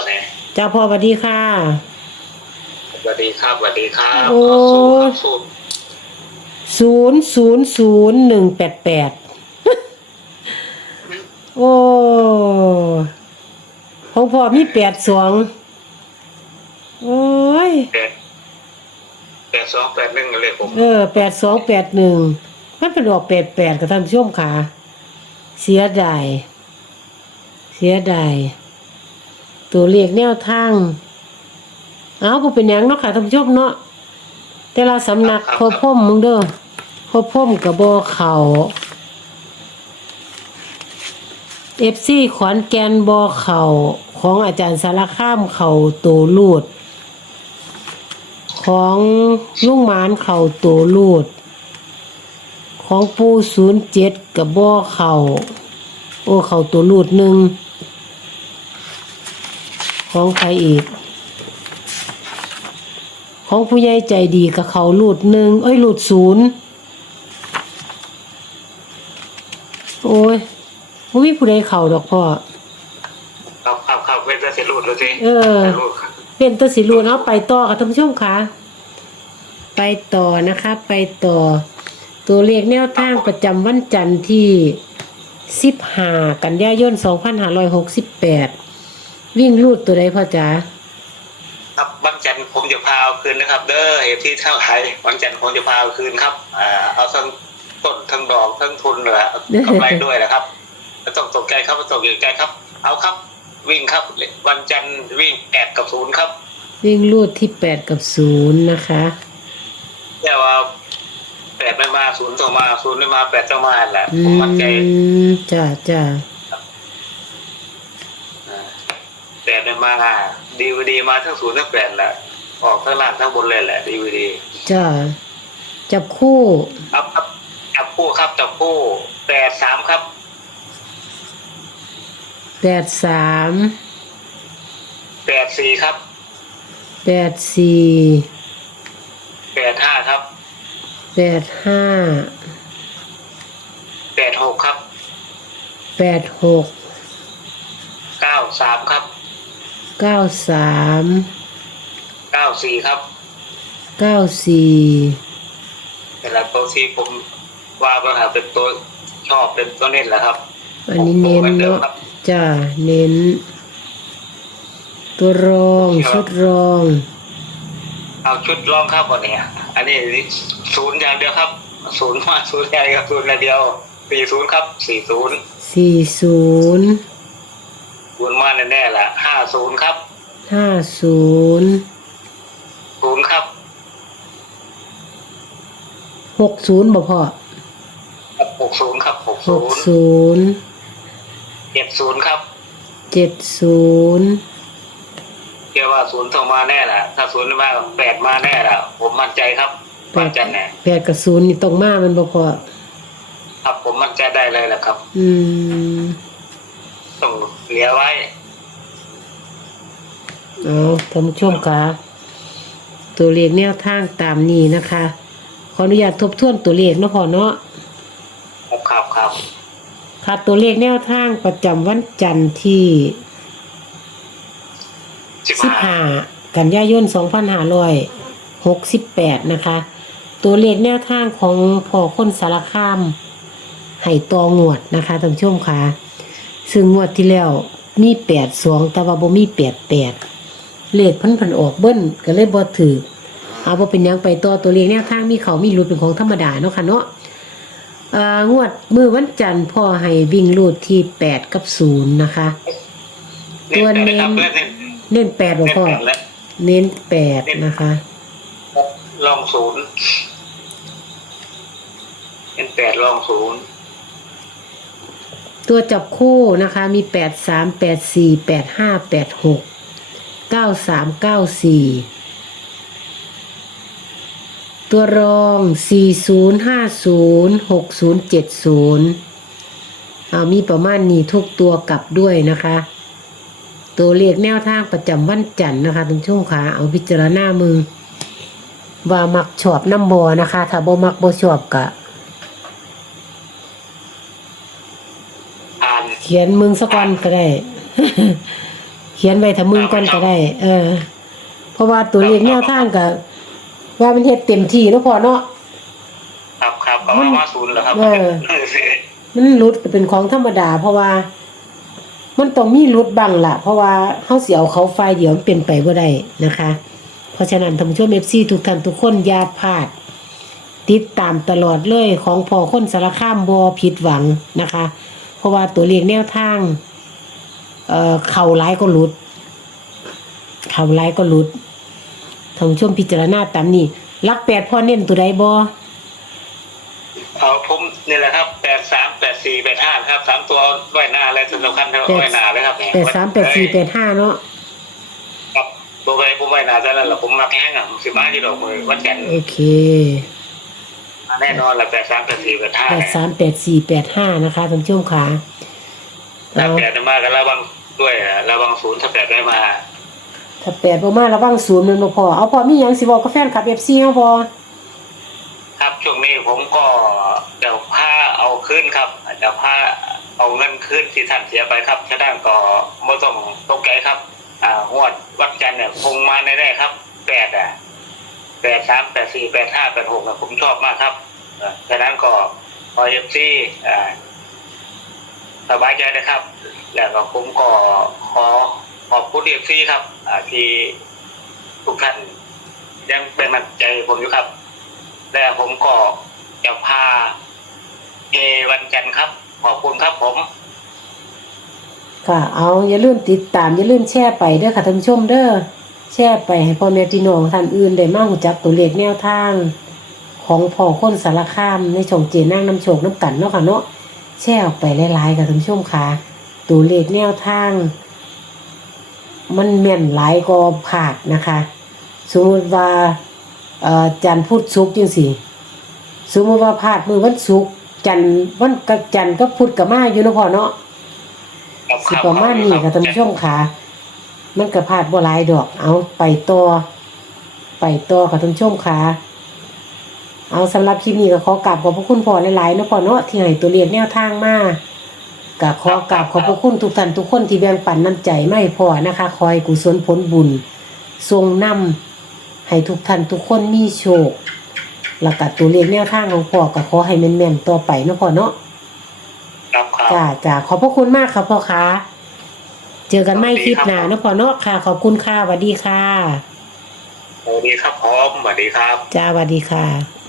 วันนี้จ้าพ่อสวัสดีค่ะ สวัสดีครับสวัสดีครับโอ้ สู้ครับสู้ศูนย์ศูนย์ศูนย์หนึ่งแปดแปดโอ้ของพ่อมีแปดสองโอ้ย แปดแปดสองแปดหนึ่งเลยผม เออแปดสองแปดหนึ่งมันเป็นดอกแปดแปดกับท่านผู้ชมค่ะ เสียดายเสียดาย ตัวเลขแนวทาง เอาบ่เป็นหยังเนาะค่ะท่านผู้ชมเนาะแต่ละสำนักพอพ่มมึงเด้อพอพ่มกับบ่เขาเอฟซีขอนแกนบ่เขาของอาจารย์สารข้ามเขาตัวลูด ของลุงหมานเข่าตัวลูด ของปูศูนย์เจ็ดกับบ่อเข่าโอ้เข่าตัวลูดหนึ่ง ของใครอีก ของผู้ใหญ่ใจดีกับเขาหลุดหนึ่งเอ้ยหลุดศูนย์โอ้ยผู้วิผู้ใดเขาดอกพ่อครับครับคเป็นแต่สิลูดแล้วสิเออเป็นตัวสิลูดเอาไปต่อค่ะท่านผู้ชมค่ะไปต่อนะคะ ไปต่อ ตัวเลขแนวทางประจำวันจันทร์ที่ 15 กันยายนบแปด วิ่งลูดตัวใดพ่อจ๋าครับบังจันคงจะพาเอาคืนนะครับ เด้อเหตุที่เท่าไหร่บังจันคงจะพาเอาคืนครับอเอาทั้งต้นทั้งดอกทั้งทุนเหรอกำไรด้วยนะครับไม่ต้องตกใจครับต้องเกรใจครับ เอาครับ วิ่งครับวันจันทร์วิ่งแปดกับศูนย์ครับ วิ่งลูดที่แปดกับศูนย์นะคะแต่ว่าแปดไม่มาศูนย์ต้อมาศูนย์ไม่มาแปดต้อมาแหละผมมั่นใจจ้าจ้า แปดไม่มาดีวดีมาทั้งศูนย์ทั้งแปดแหละออกทั้งล่างทั้งบนเลยแหละดีวดีจ้าจับคู่ ครับครับจับคู่ครับจับคู่แปดสามครับแปดสามแปดสี่ครับแปดสี่แปดห้าครับแปดห้าแปดหกครับแปดหกเก้าสามครับ เก้าสามเก้าสี่ครับเก้าสี่แต่ละตัวที่ผมว่าปัญหาเป็นตัวชอบเป็นตัวเน้นแหละครับ อันนี้เน้นผมผมหมือดิมเนาะครับจ้าเน้น ตัวรองครับชุดรอง เอาชุดรองครับวันนี้อันนี้ศูนย์อย่างเดียวครับศูนย์มาศูนย์อย่างเดียวศูนย์อย่างเดียวสี่ศูนย์ครับสี่ศูนย์สี่ศูนย์ ศูนย์มาแน่ๆแหละห้าศูนย์ครับห้าศูนย์ศูนย์ครับหกศูนย์บ่พอหกศูนย์ครับหกหศูกนย์ศูนย์เจ็ดศูนย์ครับเจ็ดศูนย์เชื่อว่าศูนย์ต้องมาแน่แหละถ้าศูนย์ไม่มาแปดมาแน่แหละผมมั่นใจครับแปมั่นดใจแน่แปดกับศูนย์นี่ตรงมามันบ่พอครับผมมั่นใจได้เลยแหละครับ อืม ต้องเหลือไว้เอาท่านผู้ชมค่ะตัวเลขแนวทางตามนี้นะคะ ขออนุญาตทบทวนตัวเลขเนาะพอเนาะครับครับครับค่ะตัวเลขแนวทางประจำวันจันทร์ที่ สิบสิบห้าห้ากันยายนสองพันห้าร้อยหกสิบแปดนะคะ ตัวเลขแนวทางของพอคนสารคามให้ตองวดนะคะท่านผู้ชมค่ะ ซึ่งงวดที่แล้วมีแปดสองแต่ว่าบ่มีแปดแปดเลขพันพันออกเบิ้ลก็เลยบ่ถือเอาบ่เป็นยังไปต่อตัวเลขแนวทางมีเขามีรุดเป็นของธรรมดาเนาะค่ะเนาะงวดมือวันจันทร์พ่อให้วิ่งรูดที่แปดกับศูนย์นะคะ ตัวเน้นเน้นเน้นแปดบ่เน้นพ่อแปดและเน้นแปดนะคะ ลองศูนย์เน้นแปดลองศูนย์ ตัวจับคู่นะคะมีแปดสามแปดสี่แปดห้าแปดหกเก้าสามเก้าสี่ตัวรองสี่ศูนย์ห้าศูนย์หกศูนย์เจ็ดศูนย์เอามีประมาณนี้ทุกตัวกลับด้วยนะคะ ตัวเลขแนวทางประจำวันจันทร์นะคะท่านผู้ชมค่ะเอาพิจารณามึงว่ามักชอบน้ำบอนะคะ ถ้าบ่มักบ่ชอบกะ อ่าน เขียนมึงสักวันก็ได้ เขียนไว้ถ้ามึงก่อนก็ได้ เออ เพราะว่าตัวเลขแนวทางก็ว่ามันเฮ็ดเต็มที่แล้วพอเนาะครับครับก็ว่ามาศูนย์แล้วครับเออมันหลุดก็เป็นของธรรมดา เพราะว่า มันต้องมีหลุดบ้างล่ะ เพราะว่าเฮาสิเอาเขาไฟล์เดียวมันเป็นไปบ่ได้นะคะ เพราะฉะนั้นท่านผู้ชม FC ทุกท่านทุกคนอย่าพลาด ติดตามตลอดเลยของพอคนสารคามบ่ผิดหวังนะคะ เพราะว่าตัวเลขแนวทาง เอ่อเข่าร้ายก็หลุด เข่าร้ายก็หลุดท่านผู้ชมพิจารณาตามนี้ลักแปดพ่อเน้นตัวใดบ่เอาผมนี่แหละครับแปดสามแปดสี่แปดห้าครับสามตัวไว้หน้าเลยสำคัญครับไว้หน้าเลยครับแปดสามแปดสี่แปดห้าเนาะครับตัวไปผมไว้หน้าซะนั่นแหละผมมาแห้งอะสิมาที่ดอกมือวัดกันโอเค แน่นอนแหละแปดสามแปดสี่แปดห้าแปดสามแปดสี่แปดห้านะคะท่านผู้ชมค่ะถ้าเอาแปดมาก็ระวังด้วยอะระวังศูนย์ถ้าแปดไม่มา ถ้าแปดประมาณระวังศูนย์มันบ่พอเอาพอมีหยังสิบอกกับแฟนคลับเอฟซีเอาพอครับช่วงนี้ผมก็เดี๋ยวผ้าเอาขึ้นครับเดี๋ยวผ้าเอาเงินขึ้นที่ท่านเสียไปครับฉะนั้นก็ไม่ต้องตกใจครับ อ่างวดวัดจันทร์เนี่ยคงมาแน่ๆครับแปดอะ แปดสามแปดสี่แปดห้าแปดหกนะผมชอบมากครับเอ่อฉะนั้นก็พอเอฟซีอ่าสบายใจนะครับ แล้วก็ผมก็ขอขอบคุณเอฟซีครับอ่าที่ทุกท่านยังเป็นกำลังใจผมอยู่ครับ แล้วผมก็จะพาเอวันจันทร์ครับ ขอบคุณครับผมค่ะ เอาอย่าลืมติดตามอย่าลืมแชร์ไปเด้อค่ะท่านผู้ชมเด้อ แชร์ไปให้พ่อแม่พี่น้องท่านอื่นได้มารู้จักตัวเลขแนวทาง ของพ่อคนสารคามในช่องเจนั่งน้ำโชคน้ำกันเนาะค่ะเนาะแชร์ออกไปหลายๆค่ะท่านผู้ชมค่ะ ตัวเลขแนวทาง มันแม่นหลายก็ผาดนะคะสมมติว่าเอ่อจันทร์พุธศุกร์จังซี่สมมติว่าพลาดมือวันศุกร์จันทร์วันกับจันทร์ก็พุธกับมาอยู่เนาะพ่อเนาะครับสิประมาณนี้ค่ะท่านผู้ชมค่ะ มันก็พลาดบ่หลายดอก เอาไปต่อไปต่อค่ะท่านผู้ชมค่ะ เอาสำหรับคลิปนี้ก็ขอกราบขอบพระคุณพ่อหลายๆเนาะพ่อเนาะที่ให้ตัวเลขแนวทางมาก็ขอกราบขอบพระคุณทุกท่านทุกคนที่แบ่งปันน้ำใจไม่พอนะคะ คอยกุศลผลบุญ ทรงนำให้ทุกท่านทุกคนมีโชคแล้วก็ตัวเลขแนวทางของพ่อก็ขอให้แม่นๆต่อไปเนาะพ่อเนาะครับครับจ้าจ้าขอบพระคุณมากครับพ่อค้า เจอกันไม่คลิปหน้าเนาะพ่อเนาะค่ะ ขอบคุณค่ะสวัสดีค่ะสวัสดีครับผมสวัสดีครับ จ้าสวัสดีค่ะ